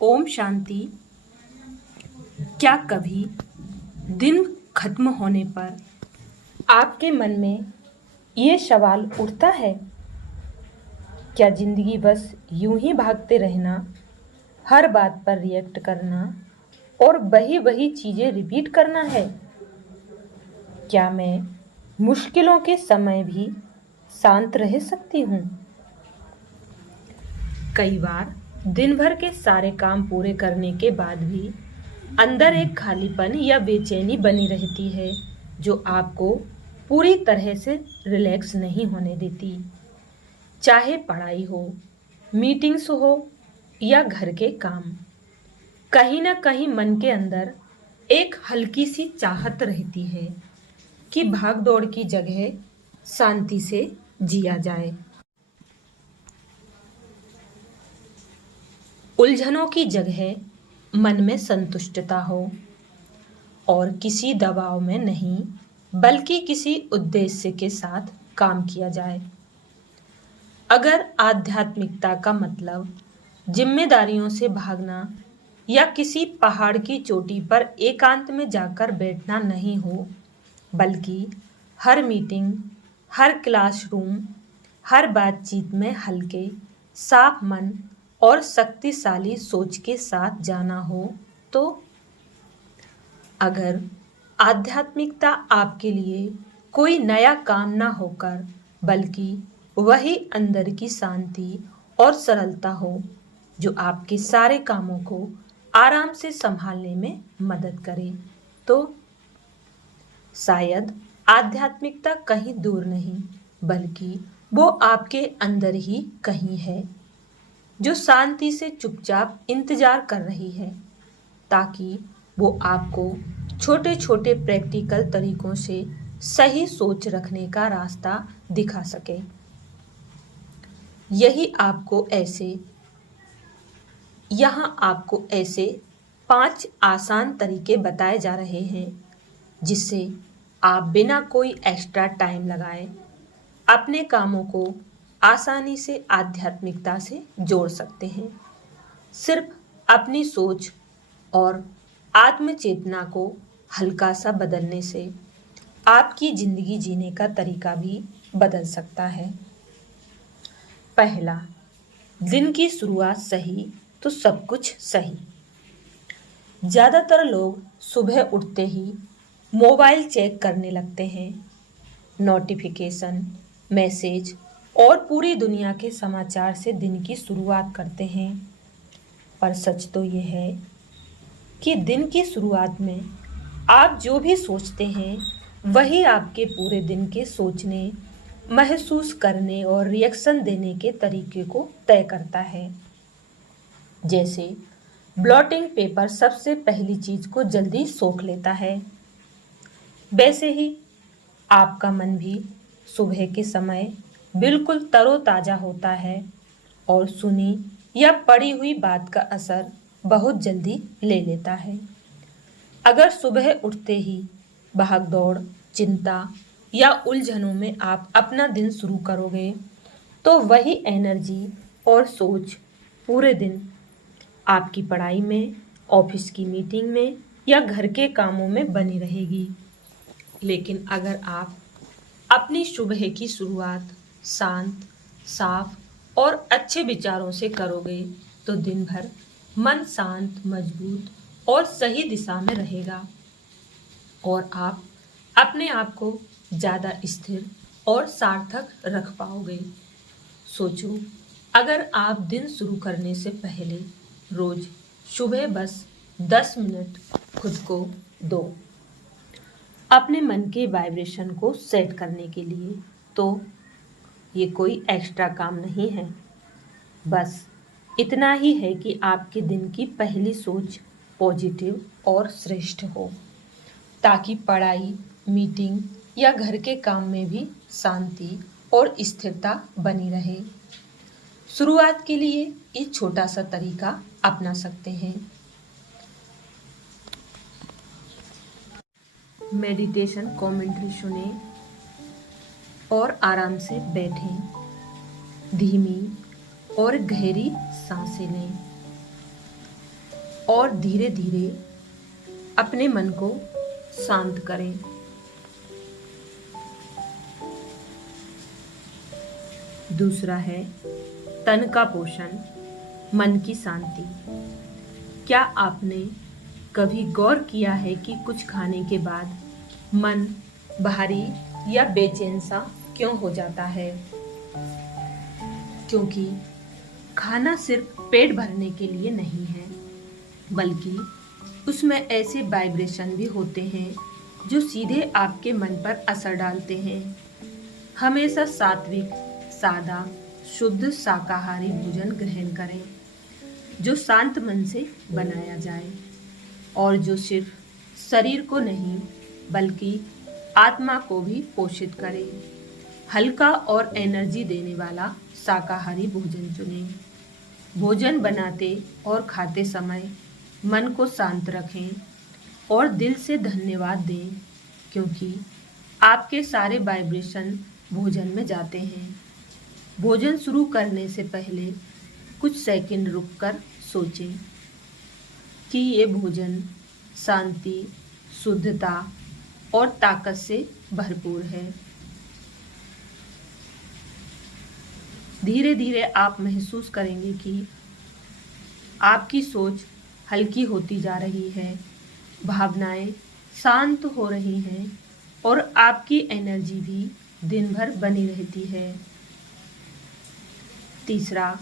ओम शांति। क्या कभी दिन खत्म होने पर आपके मन में ये सवाल उठता है, क्या जिंदगी बस यूं ही भागते रहना, हर बात पर रिएक्ट करना और वही वही चीजें रिपीट करना है? क्या मैं मुश्किलों के समय भी शांत रह सकती हूँ? कई बार दिन भर के सारे काम पूरे करने के बाद भी अंदर एक खालीपन या बेचैनी बनी रहती है जो आपको पूरी तरह से रिलैक्स नहीं होने देती। चाहे पढ़ाई हो, मीटिंग्स हो या घर के काम, कहीं ना कहीं मन के अंदर एक हल्की सी चाहत रहती है कि भाग दौड़ की जगह शांति से जिया जाए। उलझनों की जगह मन में संतुष्टता हो और किसी दबाव में नहीं बल्कि किसी उद्देश्य के साथ काम किया जाए। अगर आध्यात्मिकता का मतलब जिम्मेदारियों से भागना या किसी पहाड़ की चोटी पर एकांत में जाकर बैठना नहीं हो, बल्कि हर मीटिंग, हर क्लासरूम, हर बातचीत में हल्के, साफ मन और शक्तिशाली सोच के साथ जाना हो, तो अगर आध्यात्मिकता आपके लिए कोई नया काम ना होकर बल्कि वही अंदर की शांति और सरलता हो जो आपके सारे कामों को आराम से संभालने में मदद करे, तो शायद आध्यात्मिकता कहीं दूर नहीं बल्कि वो आपके अंदर ही कहीं है, जो शांति से चुपचाप इंतजार कर रही है ताकि वो आपको छोटे छोटे प्रैक्टिकल तरीकों से सही सोच रखने का रास्ता दिखा सके। यहाँ आपको ऐसे 5 आसान तरीके बताए जा रहे हैं जिससे आप बिना कोई एक्स्ट्रा टाइम लगाए अपने कामों को आसानी से आध्यात्मिकता से जोड़ सकते हैं। सिर्फ अपनी सोच और आत्मचेतना को हल्का सा बदलने से आपकी जिंदगी जीने का तरीका भी बदल सकता है। पहला, दिन की शुरुआत सही तो सब कुछ सही। ज़्यादातर लोग सुबह उठते ही मोबाइल चेक करने लगते हैं, नोटिफिकेशन, मैसेज और पूरी दुनिया के समाचार से दिन की शुरुआत करते हैं। पर सच तो ये है कि दिन की शुरुआत में आप जो भी सोचते हैं वही आपके पूरे दिन के सोचने, महसूस करने और रिएक्शन देने के तरीके को तय करता है। जैसे ब्लॉटिंग पेपर सबसे पहली चीज को जल्दी सोख लेता है, वैसे ही आपका मन भी सुबह के समय बिल्कुल तरोताजा होता है और सुनी या पढ़ी हुई बात का असर बहुत जल्दी ले लेता है। अगर सुबह उठते ही भाग दौड़, चिंता या उलझनों में आप अपना दिन शुरू करोगे, तो वही एनर्जी और सोच पूरे दिन आपकी पढ़ाई में, ऑफिस की मीटिंग में या घर के कामों में बनी रहेगी। लेकिन अगर आप अपनी सुबह की शुरुआत शांत, साफ और अच्छे विचारों से करोगे, तो दिन भर मन शांत, मजबूत और सही दिशा में रहेगा और आप अपने आप को ज़्यादा स्थिर और सार्थक रख पाओगे। सोचो, अगर आप दिन शुरू करने से पहले रोज सुबह बस 10 मिनट खुद को दो अपने मन के वाइब्रेशन को सेट करने के लिए, तो ये कोई एक्स्ट्रा काम नहीं है। बस इतना ही है कि आपके दिन की पहली सोच पॉजिटिव और श्रेष्ठ हो, ताकि पढ़ाई, मीटिंग या घर के काम में भी शांति और स्थिरता बनी रहे। शुरुआत के लिए ये छोटा सा तरीका अपना सकते हैं। मेडिटेशन कमेंट्री सुने और आराम से बैठें। धीमी और गहरी सांसें लें। और धीरे धीरे अपने मन को शांत करें। दूसरा है तन का पोषण, मन की शांति। क्या आपने कभी गौर किया है कि कुछ खाने के बाद मन भारी या बेचैन सा क्यों हो जाता है? क्योंकि खाना सिर्फ पेट भरने के लिए नहीं है, बल्कि उसमें ऐसे वाइब्रेशन भी होते हैं जो सीधे आपके मन पर असर डालते हैं। हमेशा सात्विक, सादा, शुद्ध शाकाहारी भोजन ग्रहण करें जो शांत मन से बनाया जाए और जो सिर्फ शरीर को नहीं बल्कि आत्मा को भी पोषित करे। हल्का और एनर्जी देने वाला शाकाहारी भोजन चुनें। भोजन बनाते और खाते समय मन को शांत रखें और दिल से धन्यवाद दें, क्योंकि आपके सारे वाइब्रेशन भोजन में जाते हैं। भोजन शुरू करने से पहले कुछ सेकंड रुककर सोचें कि ये भोजन शांति, शुद्धता और ताकत से भरपूर है। धीरे धीरे आप महसूस करेंगे कि आपकी सोच हल्की होती जा रही है, भावनाएं शांत हो रही हैं और आपकी एनर्जी भी दिन भर बनी रहती है। तीसरा,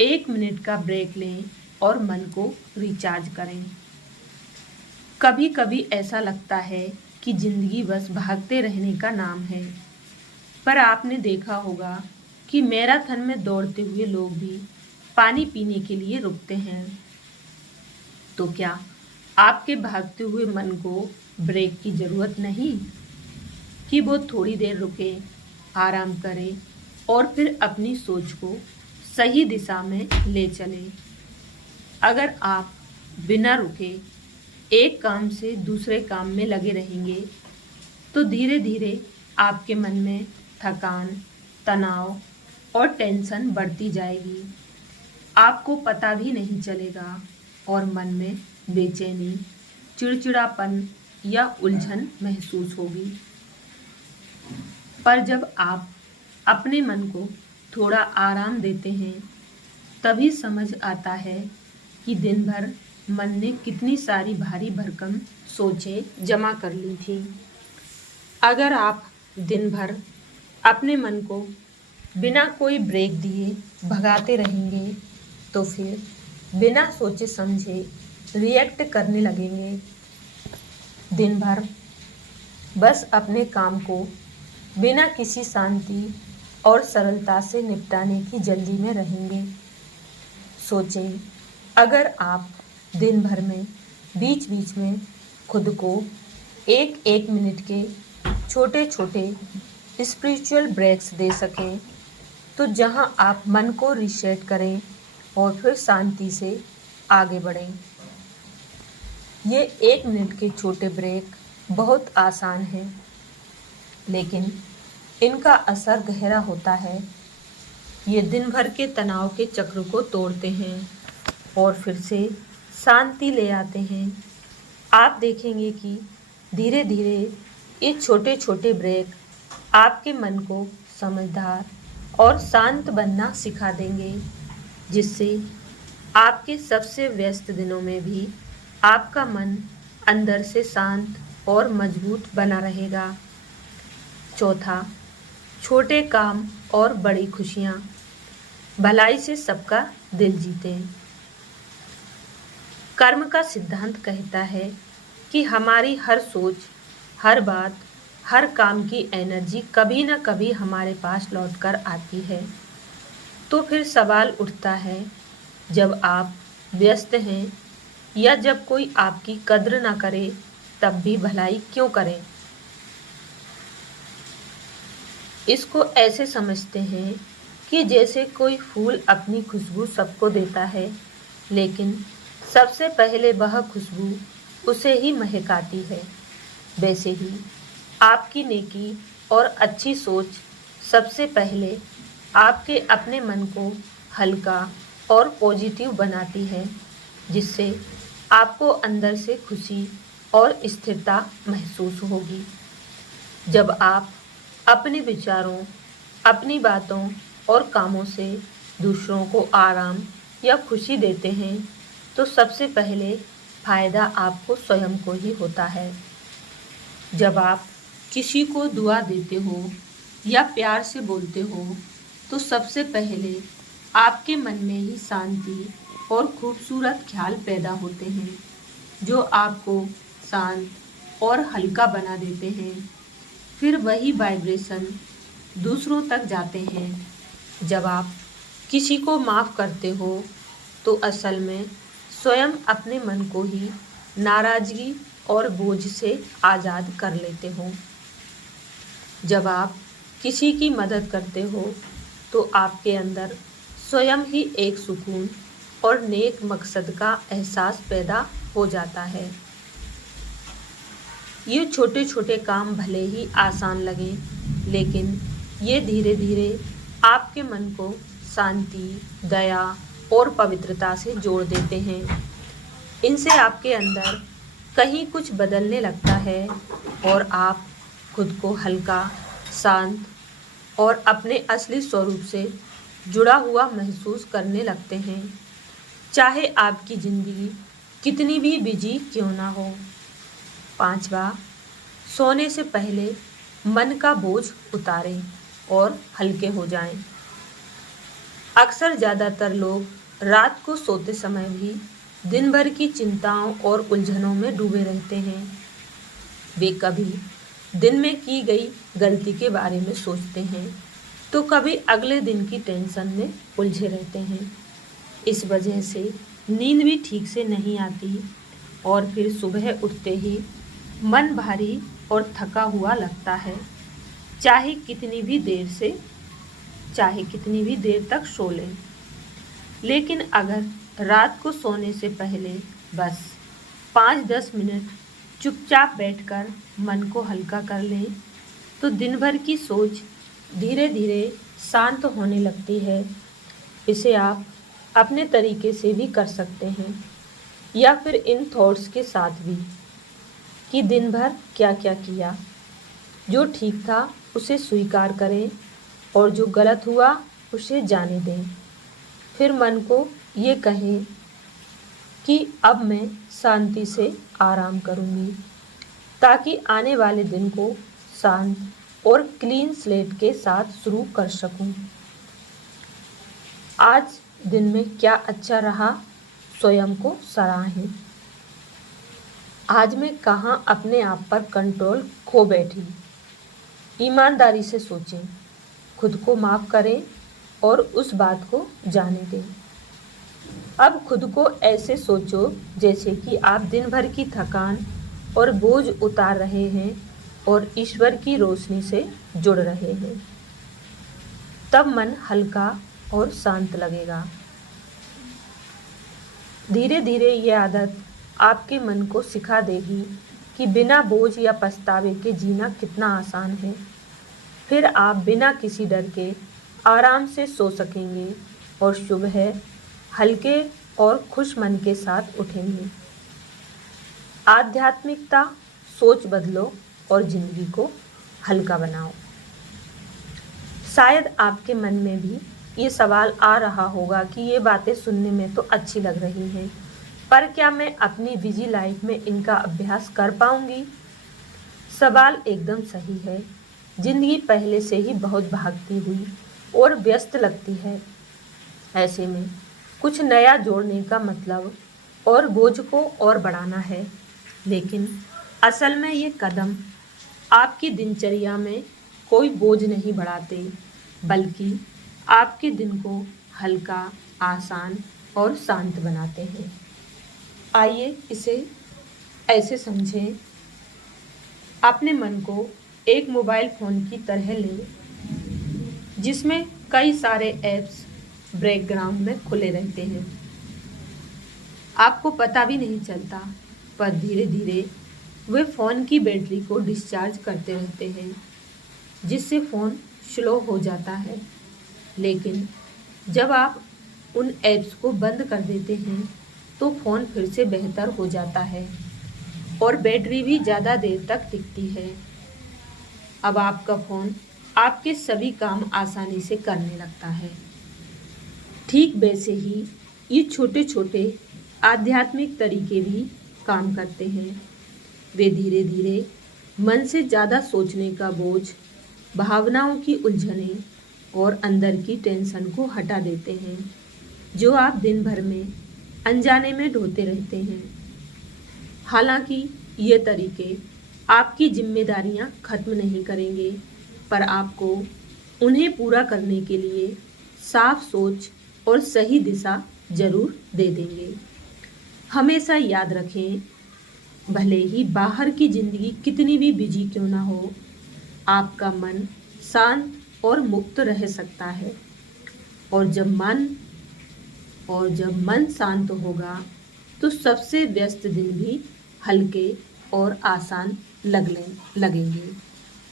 1 मिनट का ब्रेक लें और मन को रिचार्ज करें। कभी कभी ऐसा लगता है कि जिंदगी बस भागते रहने का नाम है, पर आपने देखा होगा कि मैराथन में दौड़ते हुए लोग भी पानी पीने के लिए रुकते हैं। तो क्या आपके भागते हुए मन को ब्रेक की जरूरत नहीं कि वो थोड़ी देर रुके, आराम करे और फिर अपनी सोच को सही दिशा में ले चले? अगर आप बिना रुके एक काम से दूसरे काम में लगे रहेंगे तो धीरे धीरे आपके मन में थकान, तनाव और टेंशन बढ़ती जाएगी। आपको पता भी नहीं चलेगा और मन में बेचैनी, चिड़चिड़ापन या उलझन महसूस होगी। पर जब आप अपने मन को थोड़ा आराम देते हैं, तभी समझ आता है कि दिन भर मन ने कितनी सारी भारी भरकम सोचें जमा कर ली थी। अगर आप दिन भर अपने मन को बिना कोई ब्रेक दिए भगाते रहेंगे तो फिर बिना सोचे समझे रिएक्ट करने लगेंगे। दिन भर बस अपने काम को बिना किसी शांति और सरलता से निपटाने की जल्दी में रहेंगे। सोचें, अगर आप दिन भर में बीच बीच में खुद को एक एक मिनट के छोटे छोटे स्पिरिचुअल ब्रेक्स दे सकें, तो जहां आप मन को रीसेट करें और फिर शांति से आगे बढ़ें। ये 1 मिनट के छोटे ब्रेक बहुत आसान है, लेकिन इनका असर गहरा होता है। ये दिन भर के तनाव के चक्र को तोड़ते हैं और फिर से शांति ले आते हैं। आप देखेंगे कि धीरे धीरे ये छोटे छोटे ब्रेक आपके मन को समझदार और शांत बनना सिखा देंगे, जिससे आपके सबसे व्यस्त दिनों में भी आपका मन अंदर से शांत और मजबूत बना रहेगा। चौथा, छोटे काम और बड़ी खुशियाँ। भलाई से सबका दिल जीतें। कर्म का सिद्धांत कहता है कि हमारी हर सोच, हर बात, हर काम की एनर्जी कभी ना कभी हमारे पास लौट कर आती है। तो फिर सवाल उठता है, जब आप व्यस्त हैं या जब कोई आपकी कद्र ना करे, तब भी भलाई क्यों करें? इसको ऐसे समझते हैं कि जैसे कोई फूल अपनी खुशबू सबको देता है, लेकिन सबसे पहले वह खुशबू उसे ही महकाती है। वैसे ही आपकी नेकी और अच्छी सोच सबसे पहले आपके अपने मन को हल्का और पॉजिटिव बनाती है। जिससे आपको अंदर से खुशी और स्थिरता महसूस होगी। जब आप अपने विचारों, अपनी बातों और कामों से दूसरों को आराम या खुशी देते हैं, तो सबसे पहले फायदा आपको स्वयं को ही होता है। जब आप किसी को दुआ देते हो या प्यार से बोलते हो, तो सबसे पहले आपके मन में ही शांति और खूबसूरत ख्याल पैदा होते हैं, जो आपको शांत और हल्का बना देते हैं। फिर वही वाइब्रेशन दूसरों तक जाते हैं। जब आप किसी को माफ़ करते हो, तो असल में स्वयं अपने मन को ही नाराज़गी और बोझ से आज़ाद कर लेते हो। जब आप किसी की मदद करते हो, तो आपके अंदर स्वयं ही एक सुकून और नेक मकसद का एहसास पैदा हो जाता है। ये छोटे छोटे काम भले ही आसान लगें, लेकिन ये धीरे धीरे आपके मन को शांति, दया और पवित्रता से जोड़ देते हैं। इनसे आपके अंदर कहीं कुछ बदलने लगता है और आप खुद को हल्का, शांत और अपने असली स्वरूप से जुड़ा हुआ महसूस करने लगते हैं। चाहे आपकी ज़िंदगी कितनी भी बिजी क्यों ना हो। 5वां, सोने से पहले मन का बोझ उतारें और हल्के हो जाएं। अक्सर ज़्यादातर लोग रात को सोते समय भी दिन भर की चिंताओं और उलझनों में डूबे रहते हैं। वे कभी दिन में की गई गलती के बारे में सोचते हैं, तो कभी अगले दिन की टेंशन में उलझे रहते हैं। इस वजह से नींद भी ठीक से नहीं आती और फिर सुबह उठते ही मन भारी और थका हुआ लगता है, चाहे कितनी भी देर तक सो लें। लेकिन अगर रात को सोने से पहले बस 5-10 मिनट चुपचाप बैठकर मन को हल्का कर लें, तो दिन भर की सोच धीरे धीरे शांत होने लगती है। इसे आप अपने तरीके से भी कर सकते हैं, या फिर इन थॉट्स के साथ भी, कि दिन भर क्या क्या किया। जो ठीक था उसे स्वीकार करें और जो गलत हुआ उसे जाने दें। फिर मन को ये कहें कि अब मैं शांति से आराम करूंगी, ताकि आने वाले दिन को शांत और क्लीन स्लेट के साथ शुरू कर सकूं। आज दिन में क्या अच्छा रहा, स्वयं को सराहें। आज मैं कहाँ अपने आप पर कंट्रोल खो बैठी। ईमानदारी से सोचें, खुद को माफ़ करें और उस बात को जाने दें। अब खुद को ऐसे सोचो जैसे कि आप दिन भर की थकान और बोझ उतार रहे हैं और ईश्वर की रोशनी से जुड़ रहे हैं। तब मन हल्का और शांत लगेगा। धीरे धीरे ये आदत आपके मन को सिखा देगी कि बिना बोझ या पछतावे के जीना कितना आसान है। फिर आप बिना किसी डर के आराम से सो सकेंगे और सुबह हल्के और खुश मन के साथ उठेंगे। आध्यात्मिकता, सोच बदलो और जिंदगी को हल्का बनाओ। शायद आपके मन में भी ये सवाल आ रहा होगा कि ये बातें सुनने में तो अच्छी लग रही हैं, पर क्या मैं अपनी बिजी लाइफ में इनका अभ्यास कर पाऊंगी? सवाल एकदम सही है। जिंदगी पहले से ही बहुत भागती हुई और व्यस्त लगती है। ऐसे में कुछ नया जोड़ने का मतलब और बोझ को और बढ़ाना है, लेकिन असल में ये कदम आपकी दिनचर्या में कोई बोझ नहीं बढ़ाते, बल्कि आपके दिन को हल्का, आसान और शांत बनाते हैं। आइए इसे ऐसे समझें, अपने मन को एक मोबाइल फ़ोन की तरह लें, जिसमें कई सारे ऐप्स बैकग्राउंड में खुले रहते हैं। आपको पता भी नहीं चलता, पर धीरे धीरे वे फ़ोन की बैटरी को डिस्चार्ज करते रहते हैं, जिससे फ़ोन स्लो हो जाता है। लेकिन जब आप उन ऐप्स को बंद कर देते हैं, तो फ़ोन फिर से बेहतर हो जाता है और बैटरी भी ज़्यादा देर तक टिकती है। अब आपका फ़ोन आपके सभी काम आसानी से करने लगता है। ठीक वैसे ही ये छोटे छोटे आध्यात्मिक तरीके भी काम करते हैं। वे धीरे धीरे मन से ज़्यादा सोचने का बोझ, भावनाओं की उलझनें और अंदर की टेंशन को हटा देते हैं, जो आप दिन भर में अनजाने में ढोते रहते हैं। हालांकि ये तरीके आपकी जिम्मेदारियां खत्म नहीं करेंगे, पर आपको उन्हें पूरा करने के लिए साफ सोच और सही दिशा जरूर दे देंगे। हमेशा याद रखें, भले ही बाहर की जिंदगी कितनी भी बिजी क्यों ना हो, आपका मन शांत और मुक्त रह सकता है। और जब मन शांत होगा तो सबसे व्यस्त दिन भी हल्के और आसान लगेंगे।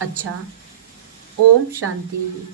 अच्छा, ओम शांति।